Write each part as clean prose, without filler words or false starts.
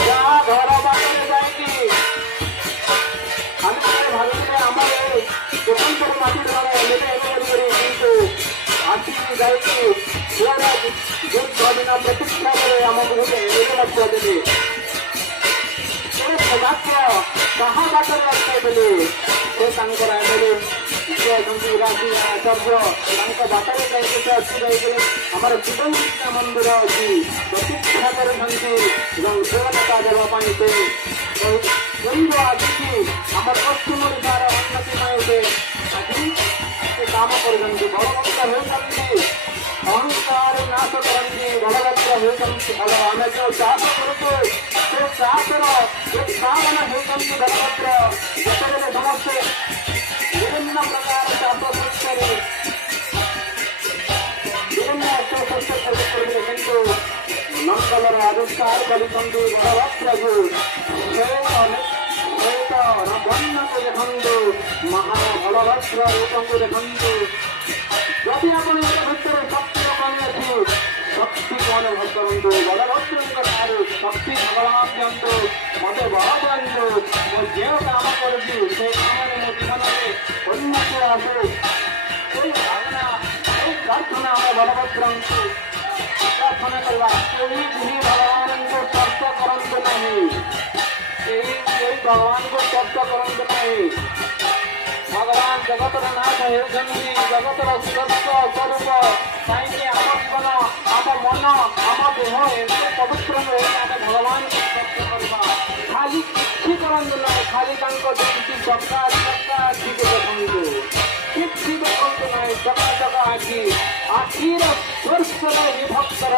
ଯାହା ଘର ପାଖରେ ଯାଇକି ଆମେ ଭାବିଥିଲେ ଆମର ସ୍ୱତନ୍ତ୍ର ମାଟି ଘର ନେବେ କିନ୍ତୁ ଆସିକି ଯାଇକି ଦୀର୍ଘଦିନ ପ୍ରତୀକ୍ଷା କରି ଆମକୁ ଗୋଟେ ଏମିତି ଲକ୍ଷ୍ୟ ଦେଲେ ବାକ୍ୟ କାହା ବାଟରେ ଅଟକାଇଦେଲେ ସେ ତାଙ୍କର ଏମଏଲଏ ଯିଏ ଅଛନ୍ତି ରାଜି ଆଚାର୍ଯ୍ୟ ତାଙ୍କ ବାଟରେ ଯାଇକି ସେ ଅଛି ଯାଇକି ଆମର ଶିବଙ୍କ ମନ୍ଦିର ଅଛି ପ୍ରତୀକ୍ଷା କରୁଛନ୍ତି ଏବଂ ଦେବତା ଦେବା ପାଇଁ ସେ ଗରିବ ଆସିକି ଆମର ପଶ୍ଚିମ ଓଡ଼ିଶାର ଉନ୍ନତି ପାଇଁ ସେ ଆଜି ସେ କାମ କରୁଛନ୍ତି ବଳଭଦ୍ର ହେଉଛନ୍ତି ଅହଂକାର ନାଶ କରନ୍ତି ବଳଭଦ୍ର ହେଉଛନ୍ତି ଭଲ ଆମେ ଯେଉଁ ଚାଷ କରୁଛୁ ସେ ଚାଷର ଉତ୍ପାଦନ ହେଉଛନ୍ତି ବଳଭଦ୍ର ଯେତେବେଳେ ସମସ୍ତେ ବିଭିନ୍ନ ପ୍ରକାର ଚାଷ ଶସ୍ୟରେ ବିଭିନ୍ନ ଶସ୍ୟ କରିବେ କିନ୍ତୁ ନଙ୍ଗଲର ଆବିଷ୍କାର କରିଛନ୍ତି ବଳଭଦ୍ରକୁ ବ୍ରହ୍ମକୁ ଦେଖନ୍ତୁ ମହାବଳଭଦ୍ର ରୂପଙ୍କୁ ଦେଖନ୍ତୁ ଯଦି ଆପଣଙ୍କ ଭିତରେ ଶକ୍ତି କମି ଅଛି ଶକ୍ତିକୁ ଅନୁଭବ କରନ୍ତୁ ବଳଭଦ୍ରଙ୍କ ଠାରୁ ଶକ୍ତି ଭଗବାନ ଦିଅନ୍ତୁ ମୋତେ ବଳ ଦିଅନ୍ତୁ ମୁଁ ଯେଉଁ କାମ କରୁଛି ସେ କାମରେ ମୋ ଜୀବନରେ ଉନ୍ନତି ଆସୁ ସେଇ ଭାବନା ସେଇ ପ୍ରାର୍ଥନା ଆମ ବଳଭଦ୍ରଙ୍କୁ ପ୍ରାର୍ଥନା କରିବା କେହି ଭଗବାନଙ୍କୁ ସ୍ପର୍ଶ କରନ୍ତୁ ନାହିଁ କେହି ଭଗବାନଙ୍କୁ ସ୍ପର୍ଶ କରନ୍ତୁ ନାହିଁ ଭଗବାନ ଜଗତର ନାଥ ହେଉଛନ୍ତି ଜଗତର ସୁରକ୍ଷା ସ୍ୱରୂପ କାହିଁକି ଆମ ଜୀବନ ଆମ ମନ ଆମ ଦେହ ଏତେ ପବିତ୍ର ନୁହେଁ ଆମେ ଭଗବାନଙ୍କୁ ସ୍ପର୍ଶ କରିବା ଖାଲି କିଛି କରନ୍ତୁ ନାହିଁ ଖାଲି ତାଙ୍କ ଯେମିତି ଚକା ଆଖିକୁ ଦେଖନ୍ତୁ କିଛି ଦେଖନ୍ତୁ ନାହିଁ ଚକା ଚକା ଆଖିର ସ୍ପର୍ଶରେ ବିଭକ୍ତର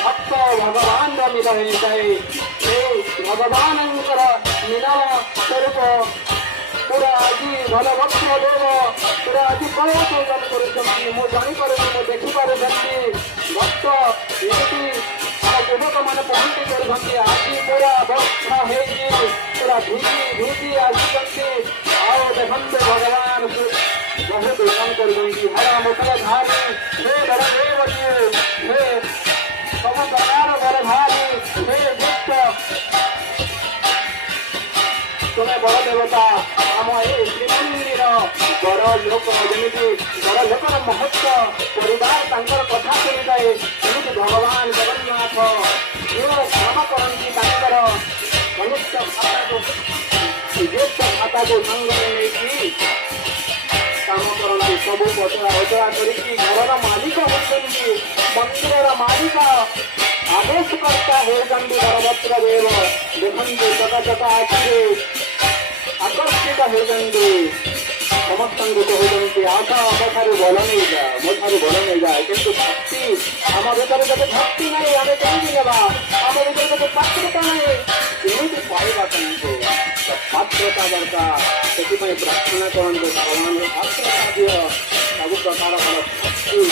ଭକ୍ତ ଭଗବାନର ମିଳ ହେଇଥାଏ ସେ ଭଗବାନଙ୍କର ମିଳନ ସ୍ୱରୂପ ପୁରା ଆଜି ବଳଭଦ୍ର ଦେବ ପୁରା ଆଜି କଣ ପୂଜନ କରୁଛନ୍ତି ମୁଁ ଜାଣିପାରୁନି ମୁଁ ଦେଖିପାରୁଛନ୍ତି ଭକ୍ତ ଏମିତି ଆମ ଯୁବକମାନେ ପହଞ୍ଚି କରୁଛନ୍ତି ଆଜି ପୁରା ବର୍ଷା ହେଇକି ପୁରା ଭିଜି ଆସିଛନ୍ତି ଆଉ ଦେଖନ୍ତୁ ଭଗବାନ ବହୁତ କାମ କରୁଛନ୍ତି ହରା ମୋଟର ଭାରି ସେ ବଳଦେବ ଯିଏ ସେ ସବୁ ପ୍ରକାର ବଳ ଭାରି ସେ ଭକ୍ତ ତୁମେ ବଡ଼ ଦେବତା ଆମ ଏଇ ଶ୍ରୀମନ୍ଦିର ବଡ଼ ଲୋକ ଯେମିତି ବଡ଼ ଲୋକର ମହତ୍ଵ ପରିବାର ତାଙ୍କର କଥା ଶୁଣିଥାଏ ସେମିତି ଭଗବାନ ଜଗନ୍ନାଥ ଯେଉଁ କାମ କରନ୍ତି ତାଙ୍କର ମନୁଷ୍ୟ ଖାତାକୁ ଜ୍ୟେଷ୍ଠ ଖାତାକୁ ସାଙ୍ଗରେ ନେଇକି କାମ କରନ୍ତି ସବୁ ପଚରା ଅଚରା କରିକି ଘରର ମାଲିକ ହେଉଛନ୍ତି ମନ୍ଦିରର ମାଲିକ ଆଦେଶକର୍ତ୍ତା ହେଉଛନ୍ତି ବଳଭଦ୍ର ଦେବ ଦେଖନ୍ତୁ ଚକା ଆଖିରେ ଆକର୍ଷିତ ହେଉଛନ୍ତି ସମସ୍ତଙ୍କୁ କହୁଛନ୍ତି ଆସ ମୋ ଠାରୁ ଭଲ ନେଇଯା ମୋ ଠାରୁ ଭଲ ନେଇଯା କିନ୍ତୁ ଭକ୍ତି ଆମ ଭିତରେ ଯଦି ଭକ୍ତି ନାହିଁ ଆମେ କେମିତି ନେବା ଆମ ଭିତରେ ଯଦି ପାତ୍ରତା ନାହିଁ କେମିତି ପାଇବା ତାଙ୍କୁ ପାତ୍ରତା ଦରକାର ସେଥିପାଇଁ ପ୍ରାର୍ଥନା କରନ୍ତୁ ଭଗବାନର ପାତ୍ରତା ଦିଅ ସବୁ ପ୍ରକାର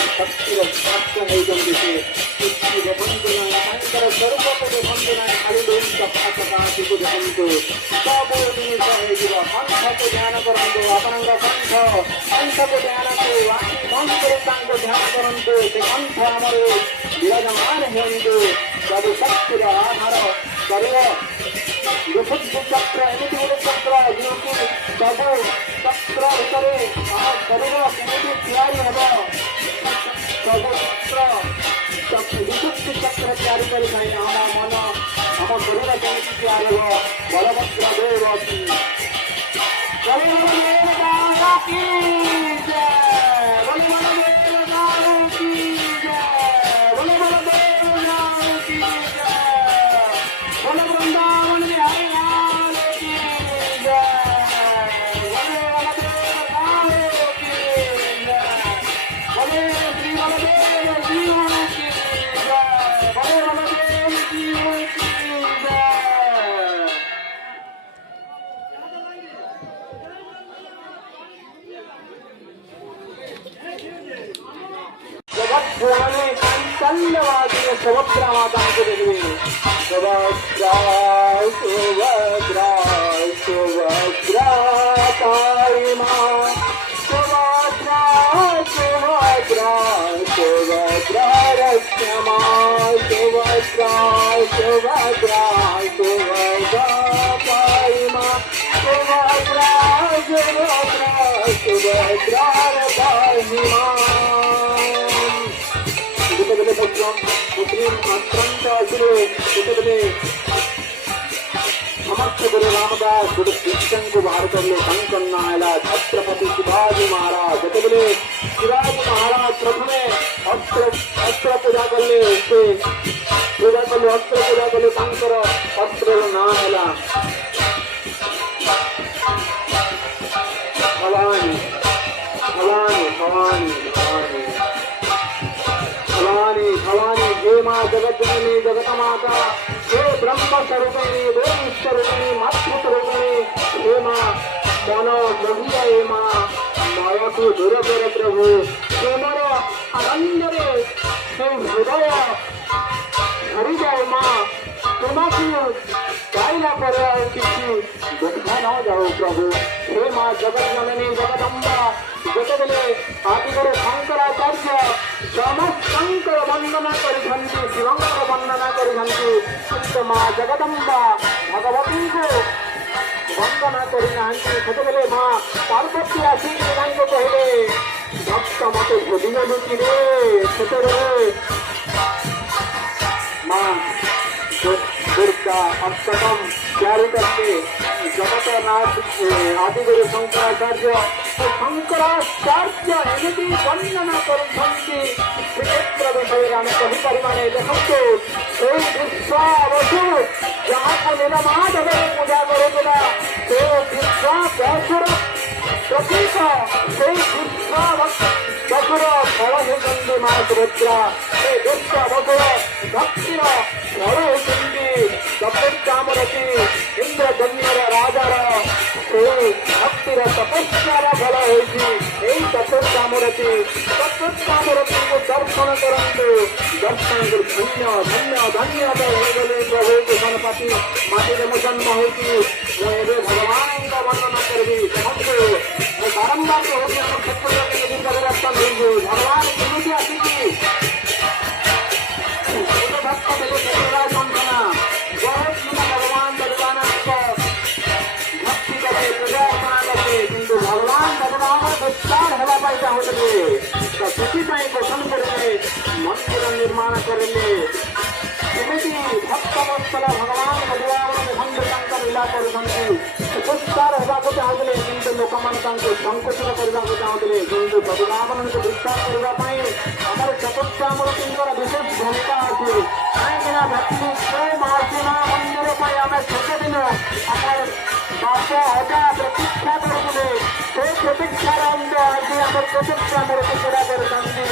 ଶକ୍ତିର ପାତ୍ର ହେଉଛନ୍ତି ସେ କିଛି ଦେଖନ୍ତୁ ନାହିଁ ତାଙ୍କର ସ୍ୱରୂପକୁ ଦେଖନ୍ତୁ ନାହିଁ ଖାଲି ଦୁଇ ଚକା ଆଖିକୁ ଦେଖନ୍ତୁ ସବୁ ଜିନିଷ ହେଇଯିବ କଣ୍ଠକୁ ଧ୍ୟାନ କରନ୍ତୁ ଆପଣଙ୍କ କଣ୍ଠକୁ ଧ୍ୟାନକୁ ଆଖି ବନ୍ଦ କରି ତାଙ୍କୁ ଧ୍ୟାନ କରନ୍ତୁ ସେ କଣ୍ଠ ଆମର ବିରାଜମାନ ହୁଅନ୍ତୁ ସବୁ ଶକ୍ତିର ଆଧାର ଶରୀର ବିଶୁଦ୍ଧି ଚକ୍ର ଏମିତି ଗୋଟେ ଚକ୍ର ଯେଉଁକି ସବୁ ଚକ୍ର ଭିତରେ ଆମ ଶରୀର କେମିତି ତିଆରି ହେବ ସବୁ ଚକ୍ର ବିଶୁଦ୍ଧି ଚକ୍ର ତିଆରି କରିଥାଏ ଆମ ମନ ଆମ ଶରୀର କେମିତି ତିଆରି ହେବ ବଳଭଦ୍ର ଦେବ ଅଛି धन्यवाद सुभद्रा माता को देखिए सुभद्रा सुभद्रा सुभद्रा काली माँ सुभद्रा सुभद्रा सुभद्रा रक्षा माँ सुभद्रा सुभद्रा सुभद्रा पाई माँ सुभद्रा सुभद्रा सुभद्रा पाई माँ যেতেবেলে মুসলিম আক্রান্ত আসলে যেতেবেলে समस्त गुरु रामदास गुरु कृष्ण को बाहर कर ले संकन्ना आला छत्रपति शिवाजी महाराज যেতেবেলে शिवाजी महाराज प्रथमे अस्त्र पूजा कर ले उससे पूजा कर ले अस्त्र पूजा कर ले तांकर अस्त्र नाम है भवानी भवानी भवानी भवानी भवानी भवानी हे माँ जगत जननी जगत माता हे ब्रह्म स्वरूपिणी देव स्वरूपिणी मातृ स्वरूपिणी हे माँ मन मोहिया हे माँ मायाକୁ ଦୂର କର ପ୍ରଭୁ ପ୍ରେମର ଆନନ୍ଦରେ ସେ ହୃଦୟ ଭରିଯାଏ ମା ତୁମକୁ ଗାଇଲା ପରେ ଆଉ କିଛି ଦେଖା ନ ଯାଉ ପ୍ରଭୁ ହେ ମା ଜଗତ ଜନନୀ ଜଗଦମ୍ବା ଯେତେବେଳେ ଆଦିଗୁରୁ ଶଙ୍କରାଚାର୍ଯ୍ୟ ସମସ୍ତଙ୍କର ବନ୍ଦନା କରିଥାନ୍ତି ଶିବଙ୍କର ବନ୍ଦନା କରିଥାନ୍ତି କିନ୍ତୁ ମା ଜଗଦମ୍ବା ଭଗବତୀଙ୍କୁ ବନ୍ଦନା କରିନାହାନ୍ତି ସେତେବେଳେ ମା ପାର୍ବତୀ ଆସିକି ତାଙ୍କୁ କହିଲେ ଭକ୍ତ ମତେ ଭୋଜିଗଲୁ କିରେ ସେତେବେଳେ ମା दुर्गा अष्टकम जारी करके जगतनाथ आदिगुरु शंकराचार्य एमती वर्णना करते क्षेत्र विषय आम कहीपर देखते विश्वावसु जहाँ को नीलमाधव पूजा करूला से विश्वासर प्रतीक से विश्वावसुर फल होती माँ सुभद्रा से विश्वावसुर भक्तिर फल होती चतुर्चामरती इंद्रजन्यर राजार से भक्तिर तपस्यार फल होती चतुर्चामरती को दर्शन करते दर्शन धन्य धन्य धन्यवाद होगले प्रभु गणपति माटी में जन्म होती मुझे भगवान का वर्णना करी समझो बारंबार होगी हम क्षेत्र परिवर्तन होगी भगवान केमी आसिकी भक्त संतना बहुत भगवान भगवान भक्ति करे पूजा अर्चना करे किंतु भगवान भगवान विस्तार होगा चाहते तो ସେଥିପାଇଁ ପସନ୍ଦ କରିଲେ ମନ୍ଦିର ନିର୍ମାଣ କରିଲେ କେମିତି ଭକ୍ତବତ୍ସଳ ଭଗବାନ ଭଗବାନ ଦେଖନ୍ତୁ ତାଙ୍କ ଲୀଳା କରୁଛନ୍ତି ବିସ୍ତାର ହେବାକୁ ଚାହୁଁଥିଲେ କିନ୍ତୁ ଲୋକମାନେ ତାଙ୍କୁ ସଂକୁଚିତ କରିବାକୁ ଚାହୁଁଥିଲେ କିନ୍ତୁ ଭଗବାନଙ୍କୁ ବିସ୍ତାର କରିବା ପାଇଁ ଆମର ଚତୁର୍ଥାମୂର୍ତ୍ତିଙ୍କର ବିଶେଷ ଭୂମିକା ଅଛି କାହିଁକିନା ଭକ୍ତି ମାଉସୀ ମା ମନ୍ଦିର ପାଇଁ ଆମେ ସେତେଦିନ ଆମର ବାପ ଅଜା ପ୍ରତୀକ୍ଷା କରୁଥିଲେ ସେ ପ୍ରତୀକ୍ଷାର ଅନ୍ତ ଆଜି ଆମର ଚତୁର୍ଥାମୂର୍ତ୍ତି ପୂରା କରୁଛନ୍ତି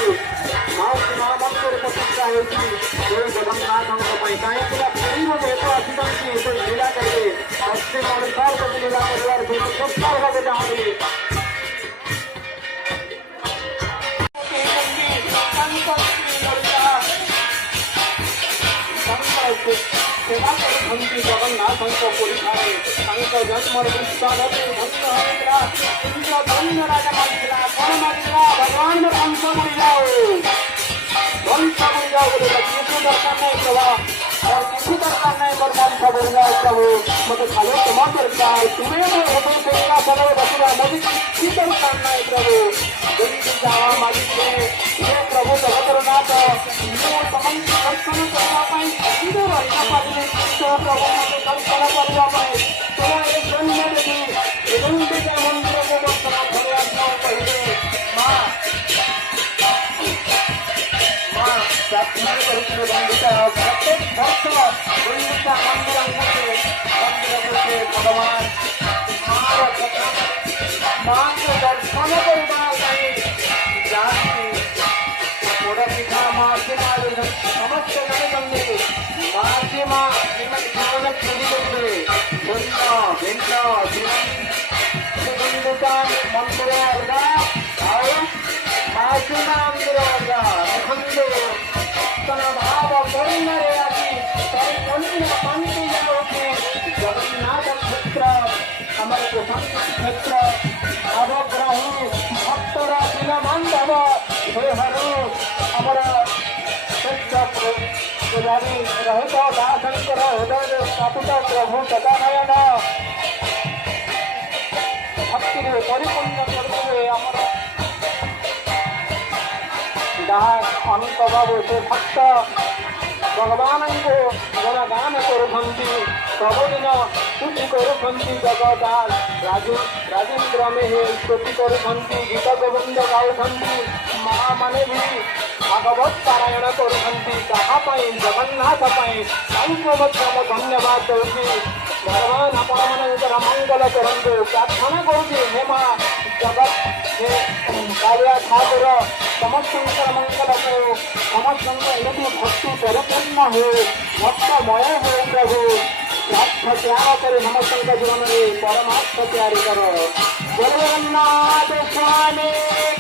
ମାଉସୀ ମା ମନ୍ଦିର ପ୍ରତିଷ୍ଠା ହେଉଛି ସେ ଜଗନ୍ନାଥଙ୍କ ପାଇଁ କାହିଁକିନା ପୁରୀରୁ ଯେହେତୁ ଆସିଛନ୍ତି ସେ ଲୀଳା କରିବେ ପଶ୍ଚିମ ଓଡ଼ିଶାର ଯଦି ଲୀଳା କରିବାର ଯେହେତୁ ଚେଷ୍ଟା ହେବାକୁ ଚାହୁଁଥିଲେ सेवा करते जगन्नाथ पुरीधारे जन्मर विश्वावती धन्य होगा इंद्र धन्य राजा मांगला कौन मांगला भगवान में वंश बुड़ जाओ बोले किसी दरकार नहीं प्रभा और किसी दरकार नहीं पर वंश बुड़ जाओ प्रभु मतलब खाली तुम्हारा दरकार तुम्हें हृदय सेवा सदैव बचेगा मुझे किसी दरकार नहीं प्रभु जल्दी जावा मालिक हे प्रभु जगतनाथ समस्त दर्शन करने हिंदू रहा पारे प्रभु मत दर्शन करने तुम ये जन्म देवी मंदिर को दर्शन करने कहले माँ माँ प्रार्थना करते बंदिता प्रत्येक वर्ष बंदिता मंदिर भगवान माँ के दर्शन करना पिठा मासी समस्त जनबंदी मासी माँ जीवन खेली भिन्न भिन्न शिवबंदिता मंदिर अलगा और मासी माँ मंदिर अलगा देखते भाव करुणरे आदि परिपूर्ण शांति जाऊँगी जगन्नाथ क्षेत्र आमर शांति क्षेत्र अवग्रही भक्तर दीन बांधव हे हर हमारा ପୂଜାରୀ ରହିତ ଦାସଙ୍କର ହୃଦୟରେ ସ୍ଥାପିତ ପ୍ରଭୁ ସଦାନୟନ ଭକ୍ତିରେ ପରିପୂର୍ଣ୍ଣ କରୁଥିବେ ଆମର ଦାସ ଅନନ୍ତ ବାବୁ ସେ ଭକ୍ତ ଭଗବାନଙ୍କୁ ଗୁଣଗାନ କରୁଛନ୍ତି ସବୁଦିନ ସ୍ତୁତି କରୁଛନ୍ତି ଜଗଦାସ ରାଜେନ୍ଦ୍ର ମେହେ ସ୍ତୁତି କରୁଛନ୍ତି ଗୀତ ଗୋବିନ୍ଦ ଗାଉଛନ୍ତି ମାଆମାନେ ବି ଭାଗବତ ପାରାୟଣ କରୁଛନ୍ତି ତାହା ପାଇଁ ଜଗନ୍ନାଥ ପାଇଁ ତାଙ୍କୁ ମଧ୍ୟ ମୁଁ ଧନ୍ୟବାଦ ଦେଉଛି ଭଗବାନ ଆପଣମାନଙ୍କର ମଙ୍ଗଳ କରନ୍ତୁ ପ୍ରାର୍ଥନା କରୁଛି ହେ ମା ଜଗତ ହେ କାଳିଆ ଠାକୁର ସମସ୍ତଙ୍କର ମଙ୍ଗଳ କରୁ ସମସ୍ତଙ୍କ ଏମିତି ଭକ୍ତି ପରିପୂର୍ଣ୍ଣ ହେଉ ଭକ୍ତମୟ ହେଉ ପ୍ରଭୁ ସ୍ୱାର୍ଥ ତ୍ୟାଗ କରି ସମସ୍ତଙ୍କ ଜୀବନରେ ପରମାର୍ଥ ତିଆରି କର ଜଗନ୍ନାଥ ସ୍ୱାମୀ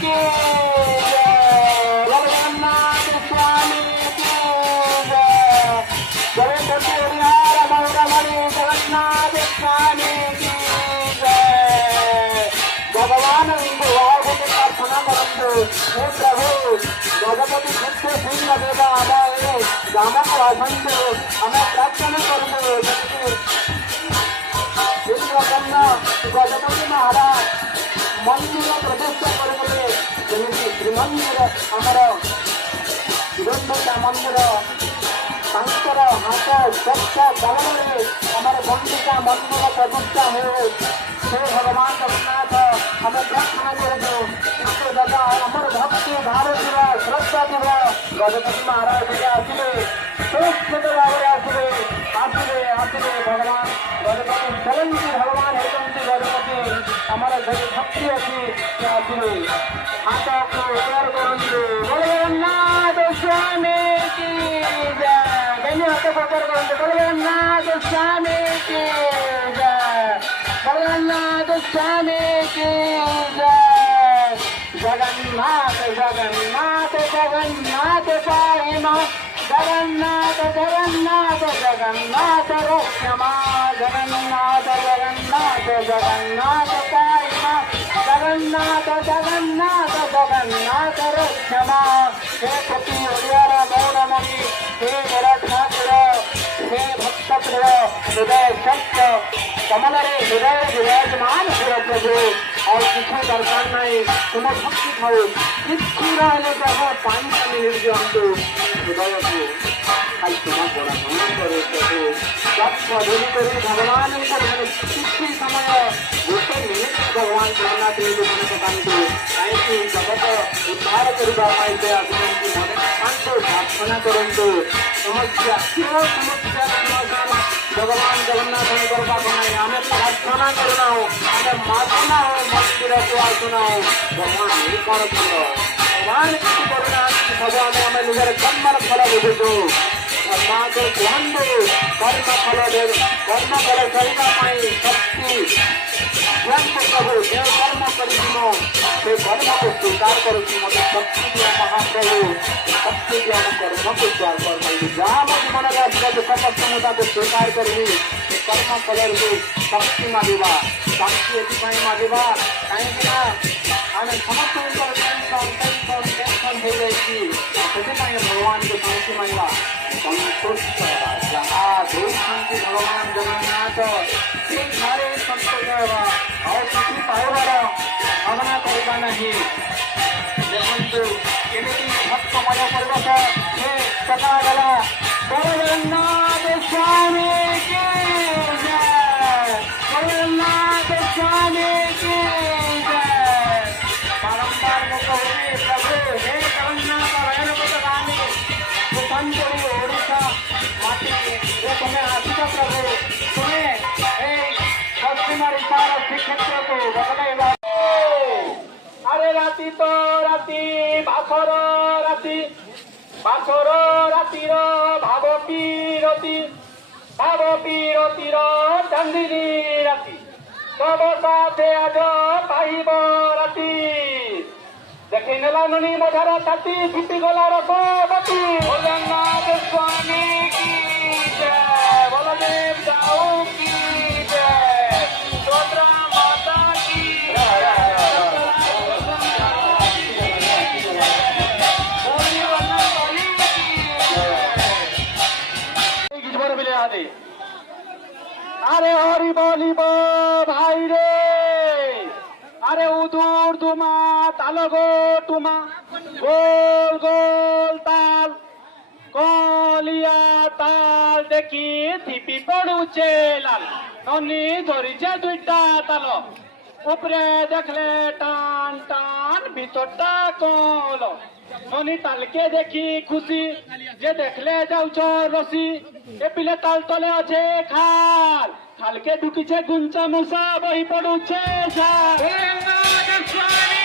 କି ଜଗନ୍ନାଥ ସ୍ୱାମୀ କି ଜଗନ୍ନାଥ ଓଡ଼ିଆର ଗୌରମଣି ଜଗନ୍ନାଥ ସ୍ୱାମୀ କି ଭଗବାନଙ୍କୁ ଆଉ ଗୋଟେ ପ୍ରାର୍ଥନା କରନ୍ତୁ ହେ ପ୍ରଭୁ ଗଜପତି ଶିକ୍ଷା ସିଂହ ଦେବ ଆମ ଏ ଗ୍ରାମକୁ ଆସନ୍ତୁ ଆମେ ପ୍ରାର୍ଥନା କରୁଛୁ ଗଜପତି ମହାରାଜ ମନ୍ଦିର ପ୍ରତିଷ୍ଠା କରିଥିଲେ ଯେମିତି ଶ୍ରୀମନ୍ଦିର ଆମର ସୁରକ୍ଷତା ମନ୍ଦିର ତାଙ୍କର ହାତ ସ୍ୱଚ୍ଛ କଲମରେ ଆମର ଗଣ୍ଡିକା ମନ୍ଦିର ପ୍ରତିଷ୍ଠା ହେଉ ସେ ଭଗବାନ ଜଗନ୍ନାଥ ଆମେ ପ୍ରାର୍ଥନା କରୁଛୁ କିନ୍ତୁ ଦାଦା ଆମର ଭକ୍ତି ଭାବ ଥିବ ଶ୍ରଦ୍ଧା ଥିବ ଗଜପତି ମହାରାଜ ଟିକେ ଆସିବେ ସୁରକ୍ଷିତ ଭାବରେ ଆସିବେ ଆସିବେ ଆସିବେ ଭଗବାନ ଗଜପତି ଚଳନ୍ତି ଭଗବାନ ହେଉଛନ୍ତି ଗଜପତି ଆମର ଯଦି ଭକ୍ତି ଅଛି ସେ ଆସିବେ ହାତକୁ ଉଦ୍ଧାର କରନ୍ତୁ ଜଗନ୍ନାଥ ସ୍ୱାମୀ କି ଜୟ ହାତ ପ୍ରଚାର କରନ୍ତୁ ଜଗନ୍ନାଥ ସ୍ୱାମୀ କି ଜୟ जगन्नाथ स्वामी की जय जगन्नाथ जगन्नाथ जगन्नाथ पाहिमा जगन्नाथ जगन्नाथ जगन्नाथ रक्षमा जगन्नाथ जगन्नाथ जगन्नाथ पाहिमा जगन्नाथ जगन्नाथ जगन्नाथ रक्षमा हे कपि ओडियार गौरमणि हे मेरा ठाकुर हे भक्त प्रिय हृदय सत्य कमलरे हृदय विराजमान हो प्रभु और किसी दरकार नहीं तुम भक्ति खाओ किसी रहने प्रभु पानी पानी मिल दियंतु हृदय को खाली तुम बड़ा मन करो प्रभु सब धोनी करी भगवान किसी समय गोटे मिनिट भगवान जगन्नाथ जी मन पकांतु कहीं जगत उद्धार करने आसुँच मन पकांतु प्रार्थना करंतु समस्या क्यों समस्या समाधान भगवान जगन्नाथ नहीं आम प्रार्थना करना हो आम मागना हो मंदिर को आसुना हो भगवान ये कौन कर भगवान किसी करना सब आम निजर कर्मर फल बुझुचु माँ को कहतु कर्म फल कर्म फल करने शक्ति प्रभु जो कर्म कर कर्म को स्वीकार करुच्ची मत शक्ति दिया महाप्रभु शक्ति दिया कर्म को स्वीकार कर जहाँ मो जीवन में आसला दुख कष्ट मुझे स्वीकार करी कर्म फल शक्ति मांगा शक्ति एपाई मांगा कहीं आम समस्त टेंशन हो जाए भगवान को शांति मांगा संतुष्ट जहाँ देखते भगवान जगन्नाथ से घरे संतोष होगा और किसी पाइबार भावना करवा नहीं देखु केमी भक्तमय परिवेश से चकागला जगन्नाथ स्वामी की जय जगन्नाथ स्वामी की जय बारंबार मैं कहूँगी प्रभु हे जगन्नाथ रेणुपतगामी सुखंजरी ओडिशा माटी तुम्हें आसिक प्रभु तुम्हें पश्चिम ओडिशार श्रीक्षेत्र को बदलैवा अरे राति तो राति बासर रातिर भाव पीरतिर चांदिनी राति सब साथे आज पाइब राति देखी नेला ननी मधार छाती फिटी गला रसवती जगन्नाथ स्वामी की जय बलदेव जाओ की जय सुभद्रा माता की দে আরে হরি বলিব ভাই রে আরে উদুর দুমা তাল গো টুমা গোল গোল তাল কলিয়া তাল দেখি ধিপি পড়ুছে লাল ননি ধরিছে দুইটা তাল উপরে দেখলে টান টান ভিতরটা কল ননি তালকে দেখি খুশি যে দেখলে যাউছ রসি এ পিলে তাল তলে আছে খাল খালকে ঢুকিছে গুঞ্চা মশা বহি পড়ুছে ঝাল